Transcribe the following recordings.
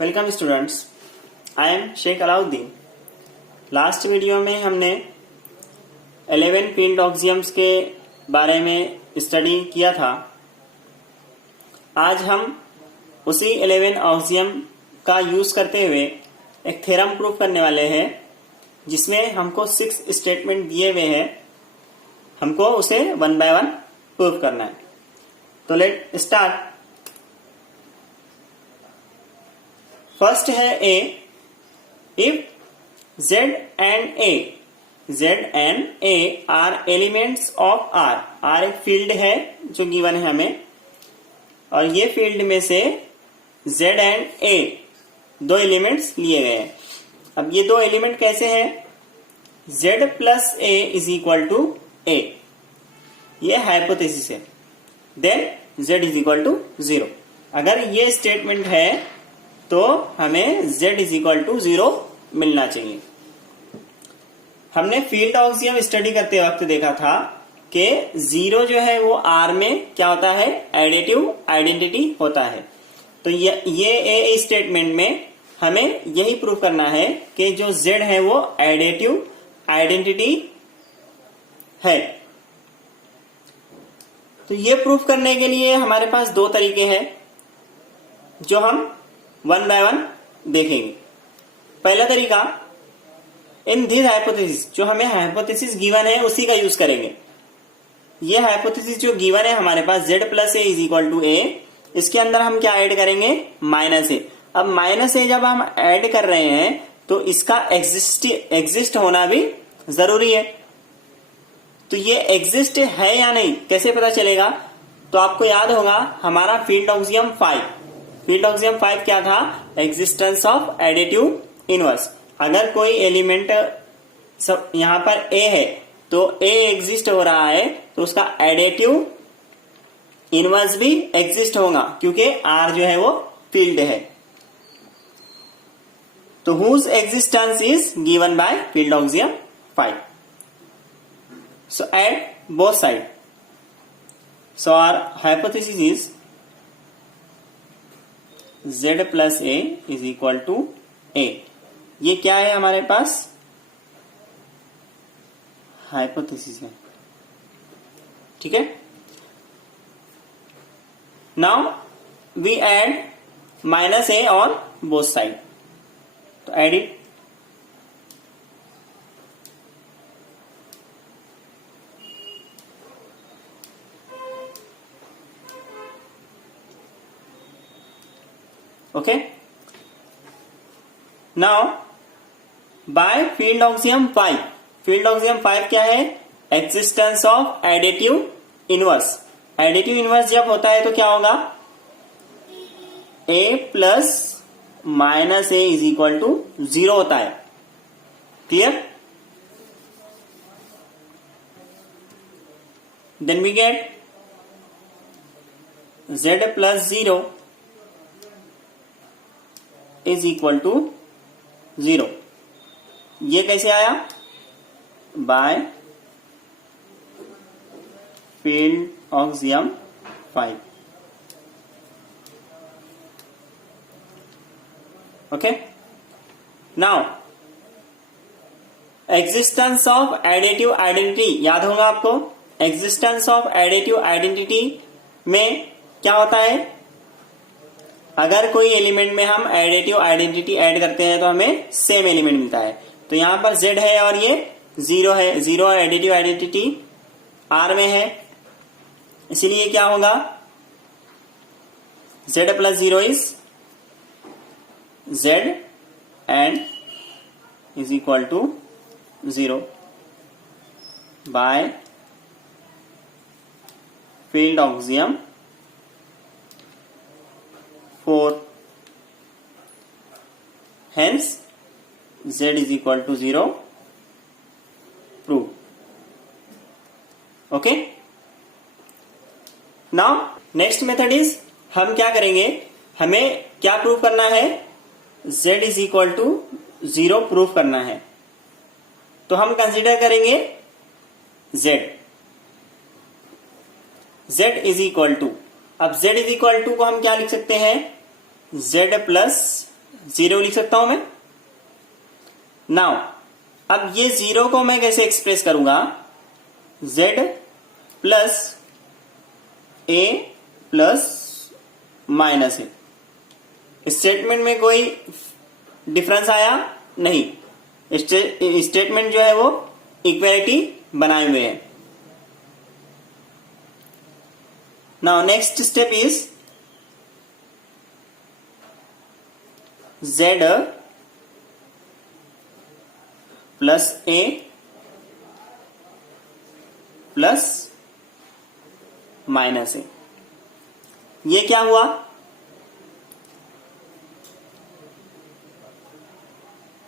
Welcome students, I am Sheikh Alauddin. Last video में हमने 11 field ऑक्सियम्स के बारे में स्टडी किया था। आज हम उसी 11 ऑक्सियम का यूज करते हुए एक थ्योरम प्रूफ करने वाले हैं, जिसमें हमको 6 स्टेटमेंट दिए हुए हैं। हमको उसे 1 बाय 1 प्रूफ करना है। तो लेट स्टार्ट। फर्स्ट है a, if Z and A are elements of R एक फील्ड है जो गिवन है हमें, और ये फील्ड में से Z एंड A दो एलिमेंट्स लिए गए हैं। अब ये दो एलिमेंट कैसे हैं? Z plus A is equal to A, ये हाइपोथेसिस है। Then Z is equal to 0। अगर ये स्टेटमेंट है तो हमें Z इज इक्वल टू 0 मिलना चाहिए। हमने फील्ड ऑक्सियम स्टडी करते वक्त देखा था कि 0 जो है वो R में क्या होता है? एडिटिव आइडेंटिटी होता है। तो ये ए स्टेटमेंट में हमें यही प्रूव करना है कि जो Z है वो एडिटिव आइडेंटिटी है। तो ये प्रूफ करने के लिए हमारे पास दो तरीके हैं जो हम 1 बाय 1 देखेंगे। पहला तरीका, इन दिस हाइपोथेसिस, जो हमें हाइपोथेसिस गिवन है उसी का यूज करेंगे। ये हाइपोथेसिस जो गिवन है हमारे पास Z plus a is equal to a, इसके अंदर हम क्या ऐड करेंगे? Minus a. अब माइनस ए जब हम ऐड कर रहे हैं तो इसका एग्जिस्ट होना भी जरूरी है। तो ये एग्जिस्ट है या नहीं कैसे पता चलेगा? तो आपको याद होगा हमारा फील्ड ऑक्सियम 5 क्या था? Existence of additive inverse. अगर कोई एलिमेंट यहां पर A है तो A एग्जिस्ट हो रहा है तो उसका एडिटिव इनवर्स भी एग्जिस्ट होगा, क्योंकि R जो है वो फील्ड है। तो whose existence is given by field axiom 5। So add both sides. So our hypothesis is Z plus A is equal to A. ये क्या है हमारे पास? हाइपोथेसिस है, ठीक है। Now we add minus a on both side. तो add it. Okay, now by field axiom 5। Field axiom 5 क्या है? Existence of additive inverse. Additive inverse जब होता है तो क्या होगा? A plus minus a is equal to 0 होता है। Clear? Then we get Z plus 0 is equal to 0। ये कैसे आया? By field axiom 5। Okay, now existence of additive identity याद होगा आपको। एग्जिस्टेंस ऑफ एडिटिव आइडेंटिटी में क्या होता है? अगर कोई एलिमेंट में हम एडिटिव आइडेंटिटी ऐड करते हैं तो हमें सेम एलिमेंट मिलता है। तो यहां पर Z है और ये 0 है। 0 एडिटिव आइडेंटिटी R में है, इसीलिए क्या होगा? Z plus 0 is Z and is equal to 0 by field axiom 4। Hence Z is equal to 0 prove. Okay, now next method is, हम क्या करेंगे? हमें क्या प्रूव करना है? Z is equal to 0 prove करना है। तो हम कंसीडर करेंगे Z इज इक्वल टू, अब Z इज इक्वल टू को हम क्या लिख सकते हैं? Z प्लस 0 लिख सकता हूं मैं। नाउ अब ये 0 को मैं कैसे एक्सप्रेस करूंगा, z plus a plus minus A. Statement में कोई डिफरेंस आया नहीं, स्टेटमेंट जो है वो इक्वलिटी बनाए हुए हैं। Now next step is z plus a plus minus a. ये क्या हुआ,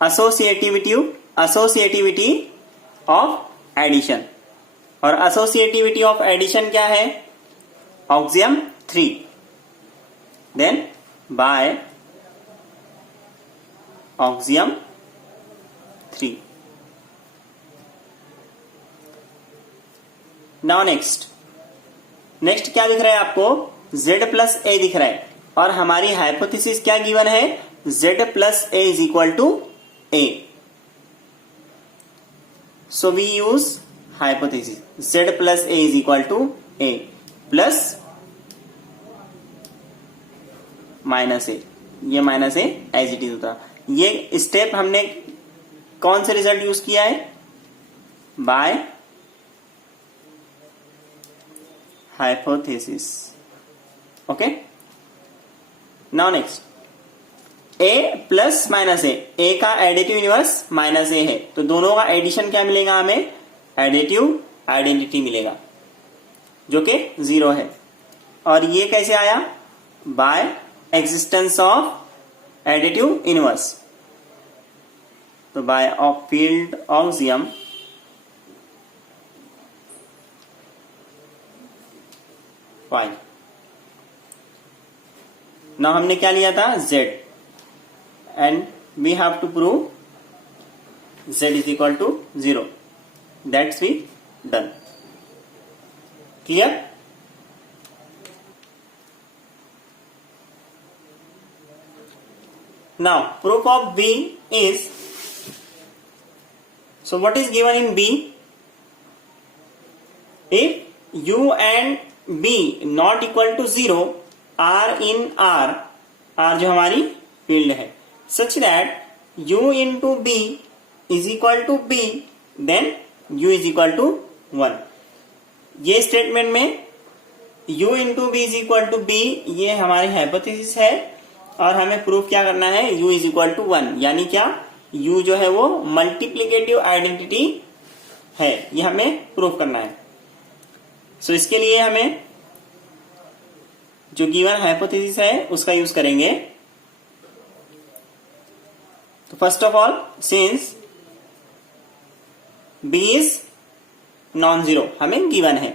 एसोसिएटिविटी ऑफ एडिशन। और एसोसिएटिविटी ऑफ एडिशन क्या है, axiom 3। Then by axiom 3। Now next क्या दिख रहा है आपको, z प्लस ए दिख रहा है, और हमारी हाइपोथेसिस क्या गिवन है, z plus a is equal to a. So we use hypothesis z plus a is equal to a plus minus a. ये minus a as it is होता। ये स्टेप हमने कौन से रिजल्ट यूज किया है, by hypothesis. Okay, now next a plus minus a का additive inverse minus ए है, तो दोनों का एडिशन क्या मिलेगा हमें, एडिटिव आइडेंटिटी मिलेगा जो कि 0 है। और ये कैसे आया, by existence of additive inverse. तो by of field axiom five. Now हमने क्या लिया था, z, and we have to prove z is equal to 0. That's we done. Clear? Now proof of B is, so what is given in B, if u and B not equal to 0 are in R जो हमारी field है, such that u into b is equal to b, then u is equal to 1. ये statement में u into b is equal to b ये हमारी hypothesis है, और हमें प्रूफ क्या करना है, u is equal to 1, यानी क्या, u जो है वो मल्टीप्लिकेटिव आइडेंटिटी है, ये हमें प्रूफ करना है। सो इसके लिए हमें जो गिवन हाइपोथेसिस है उसका यूज करेंगे। तो first of all, since b is non zero, हमें गिवन है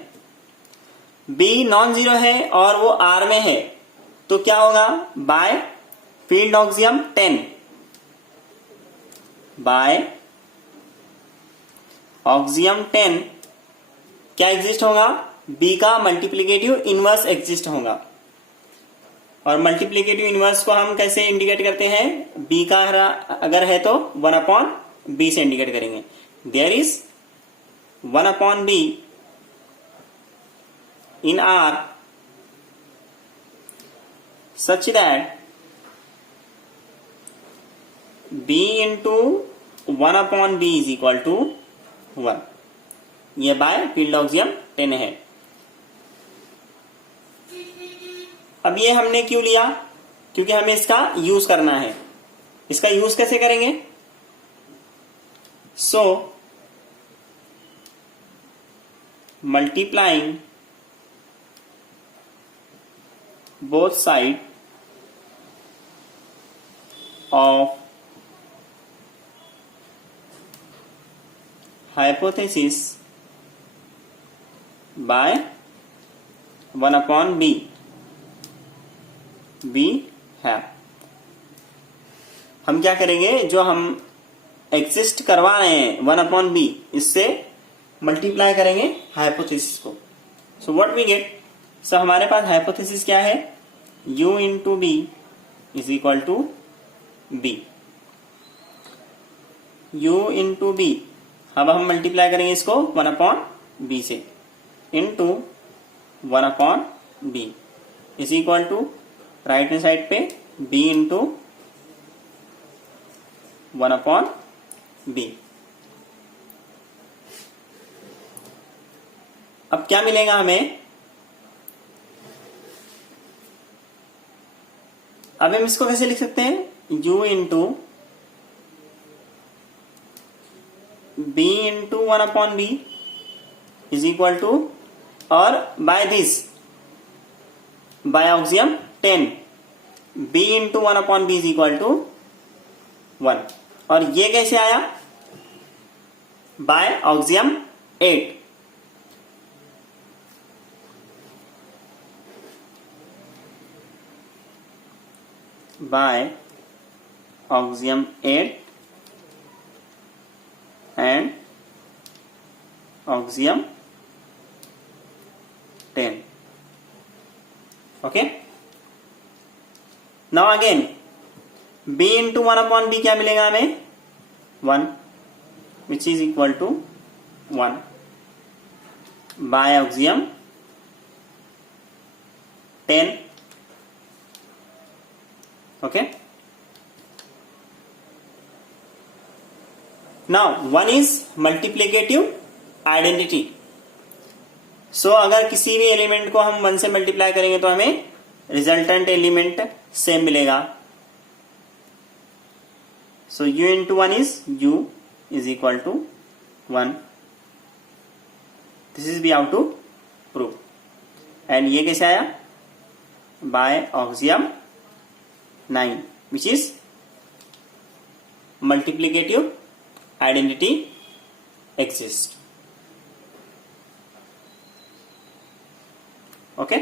b नॉन जीरो है और वो R में है, तो क्या होगा, बाय फील्ड ऑक्सियम 10, बाय ऑक्सियम 10 क्या एग्जिस्ट होगा, b का मल्टीप्लिकेटिव इनवर्स एग्जिस्ट होगा। और मल्टीप्लिकेटिव इनवर्स को हम कैसे इंडिकेट करते हैं, b का अगर है तो 1/b से इंडिकेट करेंगे। There is 1/b in R such that b into 1/b is equal to 1। ये बाय फील्ड ऑक्सियम 10 है। अब ये हमने क्यों लिया, क्योंकि हमें इसका यूज करना है। इसका यूज कैसे करेंगे, so multiplying both side of hypothesis by 1/b b है। हम क्या करेंगे, जो हम एग्जिस्ट करवा रहे हैं 1/b, इससे मल्टीप्लाई करेंगे हाइपोथेसिस को। सो व्हाट वी गेट, सो हमारे पास हाइपोथेसिस क्या है, u into b is equal to B, u into B, अब हम मल्टीप्लाई करेंगे इसको 1 अपॉन बी से, into 1 upon B is equal to right hand side पे b इंटू 1 अपॉन बी। अब क्या मिलेगा हमें, अब हम इसको कैसे लिख सकते हैं, u into b into 1 upon B is equal to, और by this, by axiom 10, b into 1 upon B is equal to 1, और ये कैसे आया, by axiom 8, by axiom 8 and axiom 10. Okay, now again b into 1 upon b क्या मिलेगा हमें, 1 which is equal to 1 by ऑक्सियम 10. Okay, now 1 is multiplicative identity. सो अगर किसी भी एलिमेंट को हम 1 से मल्टीप्लाई करेंगे तो हमें रिजल्टेंट एलिमेंट सेम मिलेगा. So u into 1 is u is equal to 1. This is we how to prove. And ये कैसे आया, by axiom 9 which is multiplicative identity exists. Okay.